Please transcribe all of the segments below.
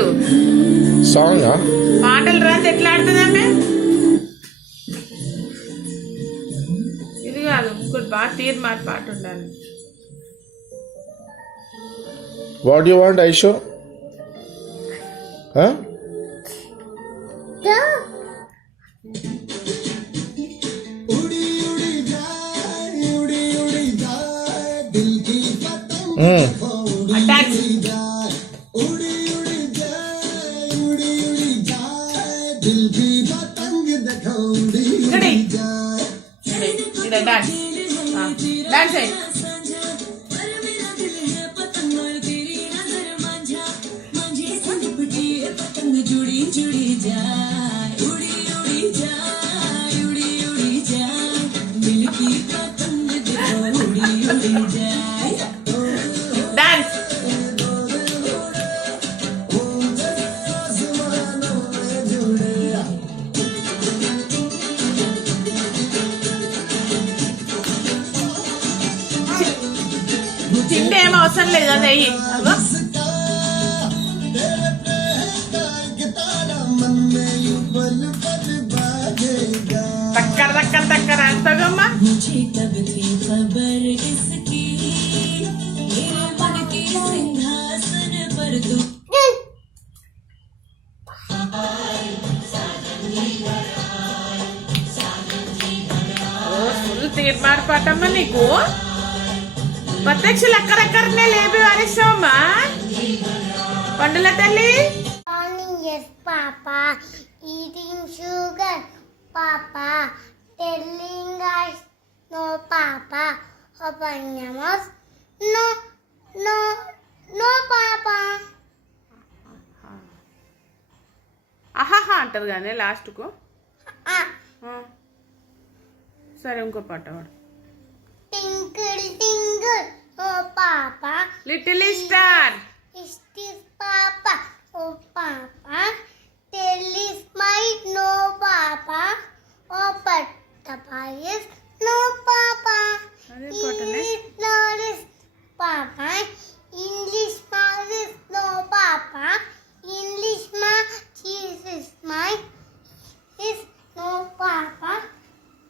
పాటలు సాంగ్ పాటలు రాదు ఎట్లా ఆడుతుందమ్మే ఇది కాదు ఇంకోటి బాగా తీర్మాన పాట ఉండాలి. What you want IShow? Dance తింటే ఏం అవసరం లేదు కదా అయ్యి తక్కర తక్కర తక్కర అంతగమ్మా. ఫుల్ తీర్మార్ పాటమ్మా నీకు. ప్రత్యక్షలు అక్కడక్కడనే లేపి వారిస్తావమ్మా పండుల తల్లి. Papa eating sugar. Papa telling us no. Papa open your mouth. No, no, no, Papa. ఆహాహా అంటది కానీ లాస్ట్కు. సరే ఇంకో పాట వాడు. Tinkle tinkle oh Papa little star. is this Papa oh Papa tell is my no Papa oh but the is no Papa English knowledge Papa English knowledge no Papa English ma Jesus my is no Papa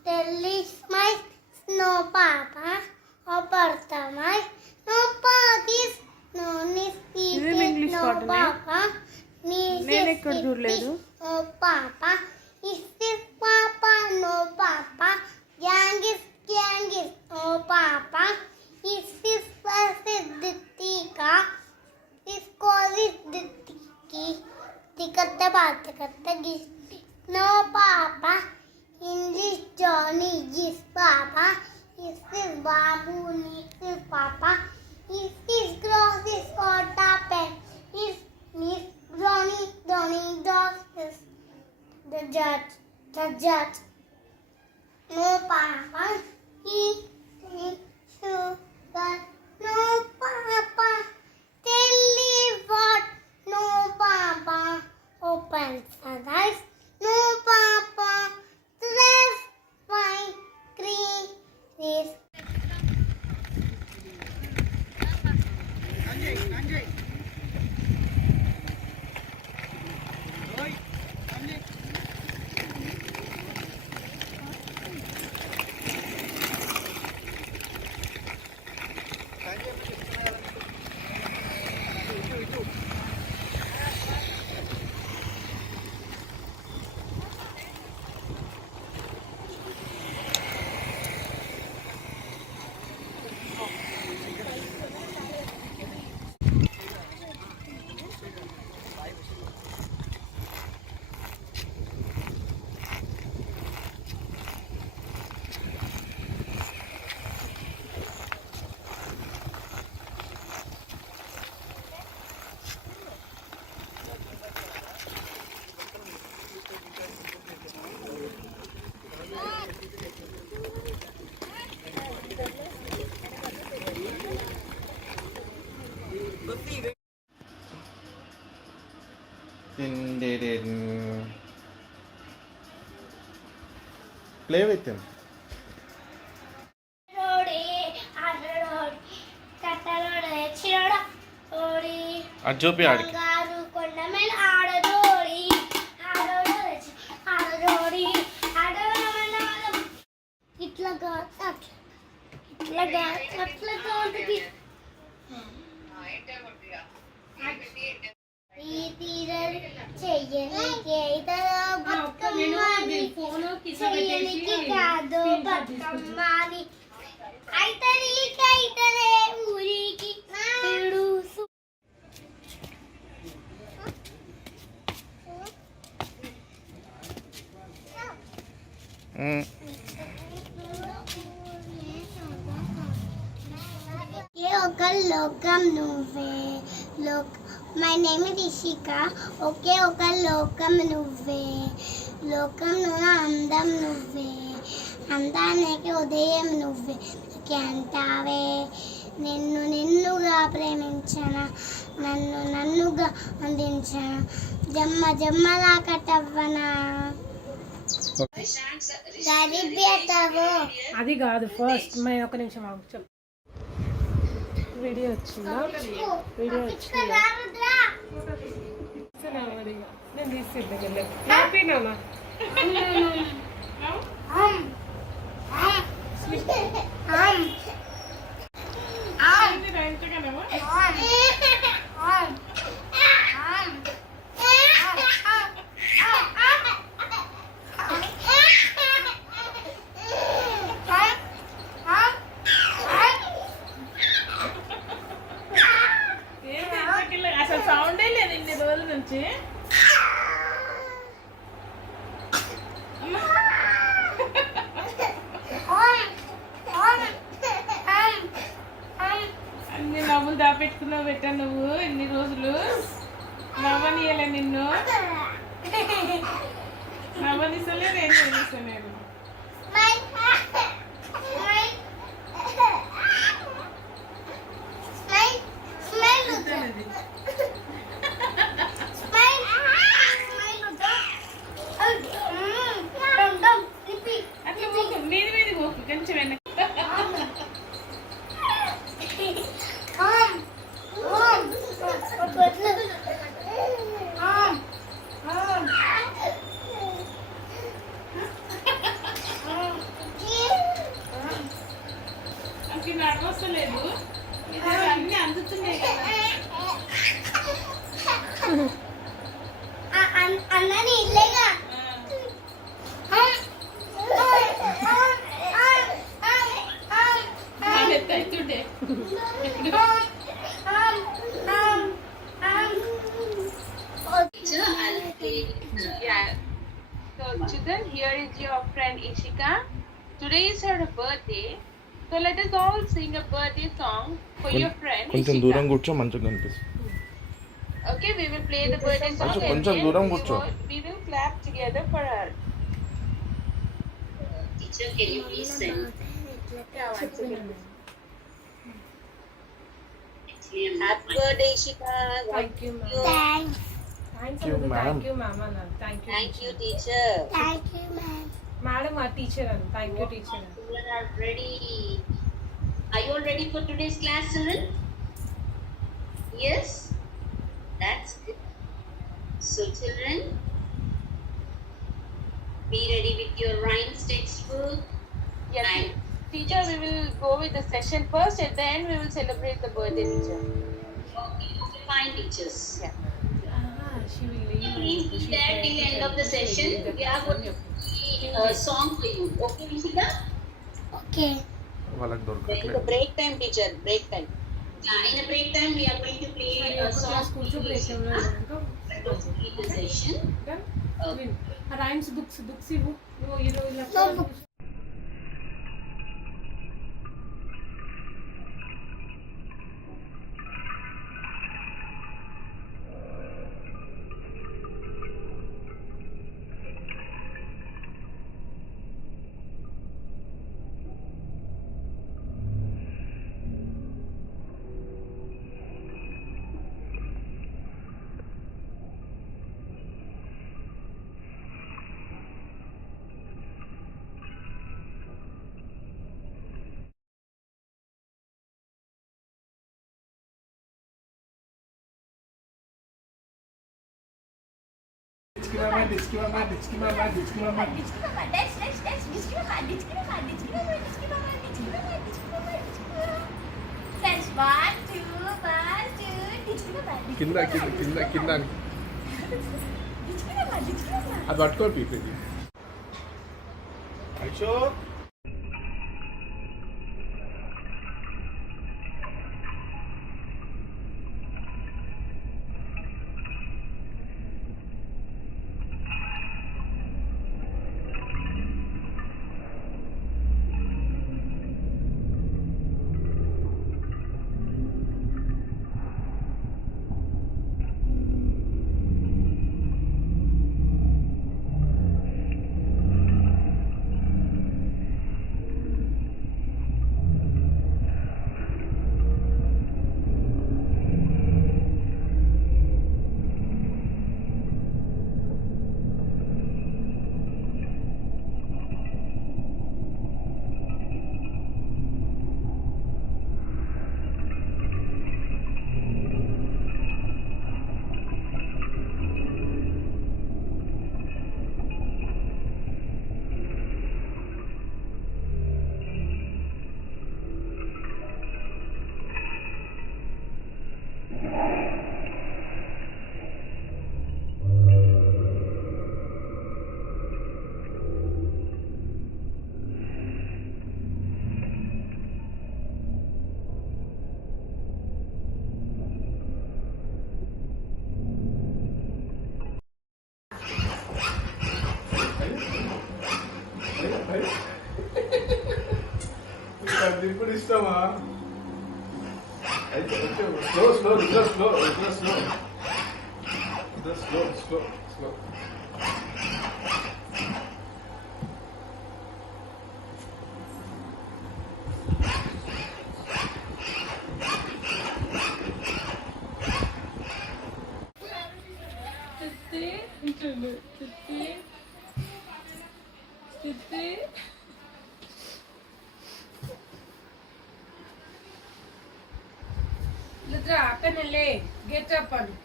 tell is my no Papa oh but my no Papa is no nis no Papa నేను ఎక్కడ చూడలేదు. no Papa is this Papa no Papa gang is no Papa is this the tika is call it the tiki tikate baat karte no Papa English Johnny is Papa is this Babu is Papa is this cross is water pen is Miss Donny dog is the judge no Papa he sugar no Papa tell me what no Papa open the eyes no Papa dress white green is Play with him. అది చూపి ఆడికి. కొండ ఒకే ఒక లోకం నువ్వే my name is Ishika. ఒకే ఒక లోకం నువ్వే, లోకంలో అందం నువ్వే, అందానికి ఉదయం నువ్వే. అంటావే నిన్నుగా ప్రేమించన, నన్నుగా అందించన, జమ్మలా కట్టవ్వనా. అది కాదు ఫస్ట్ మేము ఒక నిమిషం ఆగు చెప్పు. వీడియో వచ్చిందా? నేను తీసేద్దాం హ్యాపీనా. అసలు సౌండే లేదు ఇన్ని రోజుల నుంచి. అన్ని నవ్వులు దాపెట్టుకున్నావు పెట్టా నువ్వు ఇన్ని రోజులు. నవ్వనియలే నిన్ను, నవ్వనిస్తలేదు, ఏం చేయనిస్తలేదు. అట్లా పోకు, మీది పోకు, కొంచెం వెనక్కి. అవి నడవస్తలేదు, అన్ని అందుతున్నాయి కదా. అన్నని ఇల్లేగా. అవుతుండే Yeah. So children, here is your friend Ishika. Today is her birthday. So let us all sing a birthday song for your friend కొంచెం Ishika. దూరం కూర్చో, మంచిగా కనిపిస్తుంది. Okay, we will play the birthday song and కొంచెం then దూరం కూర్చో. we will clap together for her. Teacher, can you please sing? Actually, I'm not Happy birthday Ishika. Thank you ma'am. Thanks. Thanks you, ma'am. Thank you ma'am అన్నాను. Thank you teacher. Thank you ma'am. Madam ఆ teacher అని. Thank you teacher అని. Children are ready. Are you all ready for today's class, children? Yes? That's good. So, children, be ready with your rhymes textbook. Yes, And teacher, we will go with the session first and then we will celebrate the birthday teacher. okay, fine, teachers. Yeah. She will leave. Please be there till the end of the session. We have a song for you. Okay, Rishika? Okay. వాళ్ళకి In దొరకట్లేదు. the break time, teacher, break time. Yeah, in the break time, we are going to play a song for కూర్చో you, break Rishika. Don't leave the session. Rhymes books ఇవ్వు. నువ్వు ఇలా No book. కింద అది పట్టుకో PP. ఐషో ఇష్టమా అయితే slow slow slow slow slow slow slow slow చిత్తి ఇంటుండు చిత్తి చిత్తి లుద్రా అక్కనెళ్ళే గెట్ అప్ అని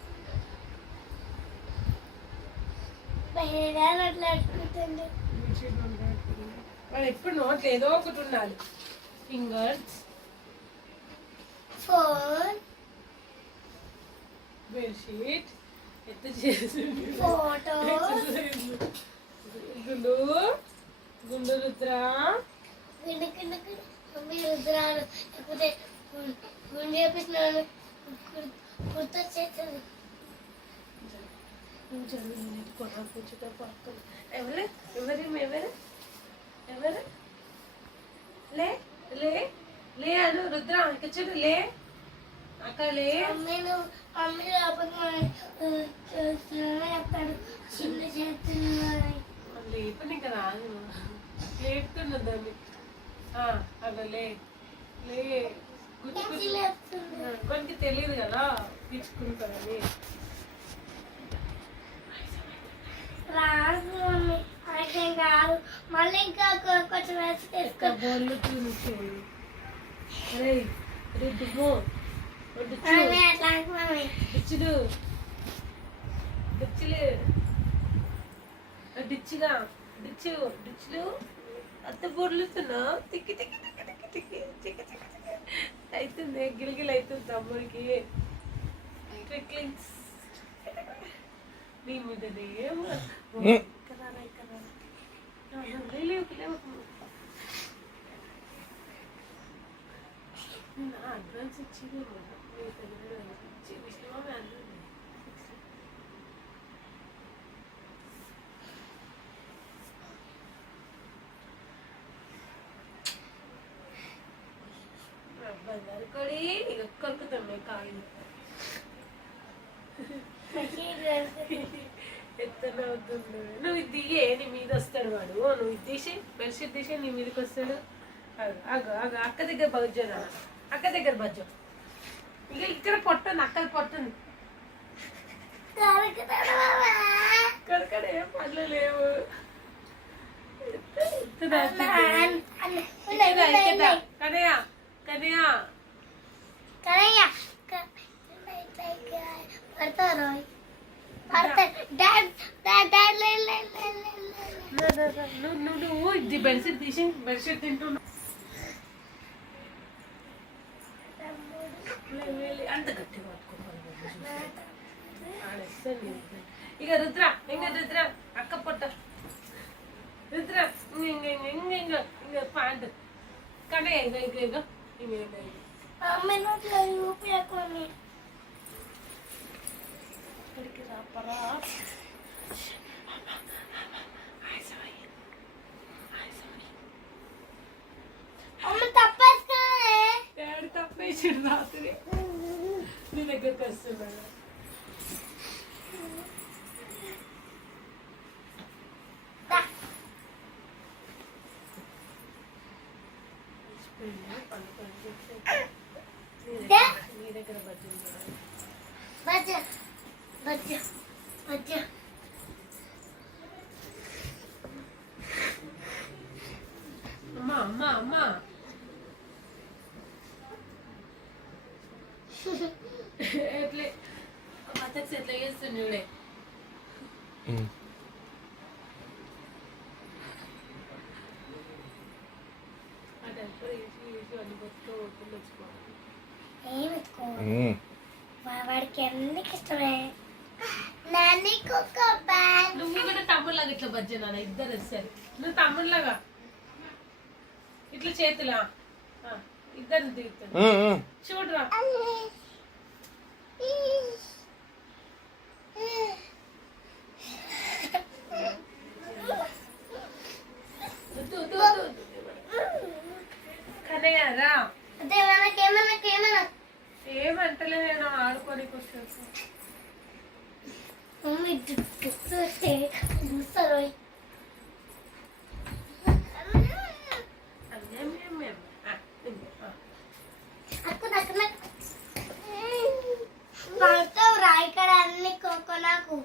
మాట్లాడుకుంటుంది వాడు ఎప్పుడు నోట్లు ఏదో ఒకటి ఉండాలి ఫింగర్స్ ఫోన్ బెడ్షీట్ ఎత్త చేసి ఫోటో గుండు గుండు రుద్ర మమ్మీ రుద్రాలు లేకపోతే గుండె చేపిస్తున్నాను గుర్తొచ్చేస్తుంది కూర్చుంటా పక్కన ఎవరు ఎవరు ఎవరు ఎవరు లే లే లే అను రుద్ర కూర్చోడు లే అక్కడ లే మమ్మీ లేకపోతే చెప్తాడు చిన్న చేస్తున్నాయి లేపు ఇంకా రాదు లేపుతున్నా దాన్ని అక్కడ లే లే కొన్ని తెలియదు కదా తీసుకుంటారని రాదు మమ్మీ అయితే కాదు మళ్ళీ ఇంకా కొంచెం వేసి తెస్తా బోర్లు చూపించు అరే రుద్దుకో అట్లా మమ్మీ డిచ్చులు డిచ్చులు డిచ్చుగా డిచ్చు డిచ్చులు అత్త బొర్లుతున్నా తిక్కి తిక్కి తిక్కి తిక్కి తిక్కి చిక్కి చిక్కి చిక్కి అవుతుంది గిలిగిలి అవుతుంది తమ్ముడికి ట్రిక్లింగ్స్ నీ మీదనే కదా లేవు అడ్వాన్స్ ఇచ్చింది విష్ణుమా బంగారు కొడి ఇక కొరుకుతున్నాయి కాళ్ళు ఎత్తన అవుతుంది నువ్వు ఇది దిగే నీ మీద వస్తాడు వాడు నువ్వు ఇది తీసి బెడ్షీట్ తీసి నీ మీదకి వస్తాడు అగ అగ అక్క దగ్గర బజ్జా అక్క దగ్గర బజ్జం ఇక ఇక్కడ పొట్టుంది అక్కడ పొట్టుంది కడకడ ఏం పనులు లేవు కనయా కనయా కనయ్య పడతారు నువ్వు ఇది బెడ్షీట్ తీసి బెడ్షీట్ తింటున్నావు అంత గట్టిగా పట్టుకోవాలి ఇక రుద్ర ఇంకా రుద్ర అక్క పొట్ట రుద్ర ఇంకా ప్యాంట్ కానీ ఇక ఇక ఇక ఇక అమ్మ నోట్లో ఊపిరి ఇక్కడికి రాపరా అమ్మ తప్పేసుకున్నానే డాడీ తప్పేసాడు రాత్రి నీ దగ్గరికి వస్తున్నాడు నీ దగ్గర బజ్జ బజ్జ బజ్జ అమ్మా అమ్మా అమ్మా ఎట్లే మతక్స్ ఎట్లా చేస్తుండే అటు వేసి అన్ని కొట్టుకోవాలి వచ్చుకోవాలి వాడికి ఎందుకు ఇష్టమే నాన్నకి ఒక బ్యాగ్ నువ్వు కూడా తమ్ముళ్ళగా ఇట్లా బజ్జనా ఇద్దరు వచ్చారు నువ్వు తమ్ముళ్ళగా ఇట్లా చేతులా ఇద్దరు దిగుతాడు చూడరా కనయ్య రా బట్టలే నేను ఆడుకోనికి వస్తాను. మమ్మీ జుట్టు చూస్తే చూస్తారు. పడతావు రా ఇక్కడ అన్ని కోకో నాకు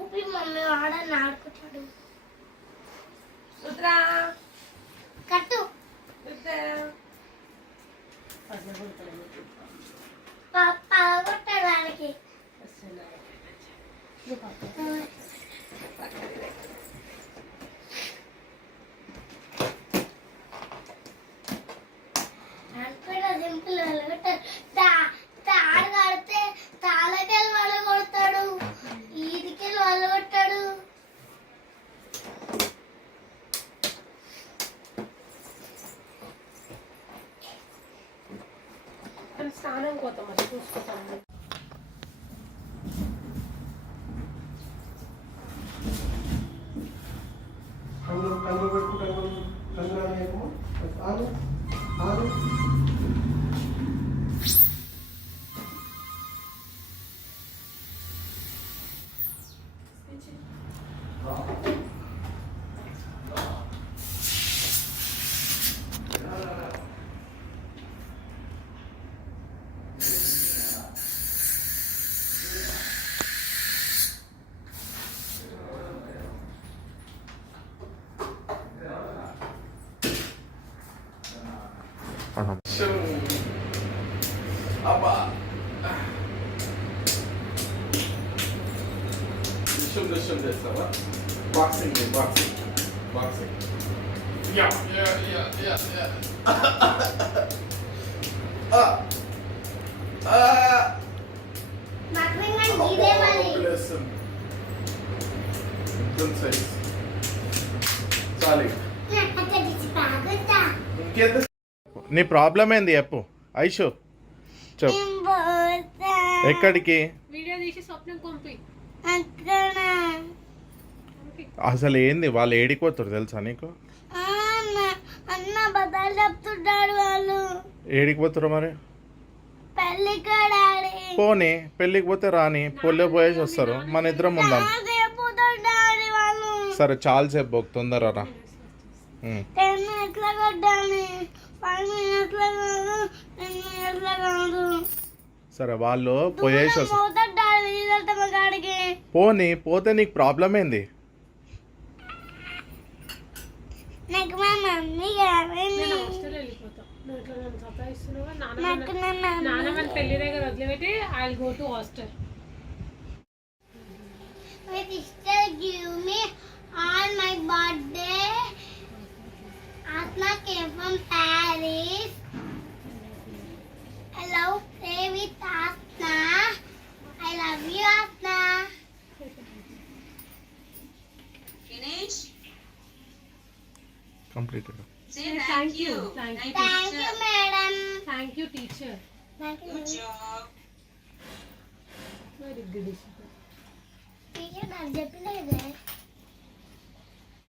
ఊపి మమ్మీ వాడని ఆడుకుంటాడు. సుత్రా కట్టు పగొట్టడానికి సింపుల్ తాడు కడితే తాళకెళ్ళి వాళ్ళు కొడతాడు, ఈదికెళ్ళి వాళ్ళు కొట్టాడు. స్నానం పోతాం అది చూసుకుంటాను. కంగు పెట్టు, కంగు రానియకు. ఆగు ఆగు. అబ్బా విషయం చేస్తావా? బాక్సింగ్ యా నీ ప్రాబ్లం ఏంది చెప్పు ఐషు, చెప్పు. ఎక్కడికి? వీడియో తీసి స్వప్నం పంపి. అసలు ఏంది వాళ్ళు ఏడిపోతారు తెలుసా నీకు? అన్న బదాలు చెప్తుంటాడు వాళ్ళు. ఏడిపోతారు మరి? పెళ్ళికి పోనీ పెళ్ళికి పోతే రాని, పొల్లే పోయేసి వస్తారు, మన ఇద్దరం ఉందాం. వాళ్ళు సరే చాలాసేపు పోకు, తొందర రా. 10 minutes కొట్టాలి, 5 minutes కాదు, 10 minutes కాదు. సరే వాళ్ళు పోయేసి వస్తారు. కాడికి పోనీ పోతే నీకు ప్రాబ్లం ఏంది? నాకు మా మమ్మీ నేను హాస్టల్ వెళ్ళిపోతా. నువ్వు ఇట్లా నన్ను సతాయిస్తున్నావా? నాన్నమ్మ పెళ్లి దగ్గర వదిలిపెట్టి I go to hostel. My sister give me on my birthday. Asna came from Paris. I love play with Asna. I love you, Asna. Finish. Completed. Say thank you. Thank you, Thank you, madam. Thank you teacher. Thank you. Good job. Very good. Teacher, నాకు చెప్పలేదే.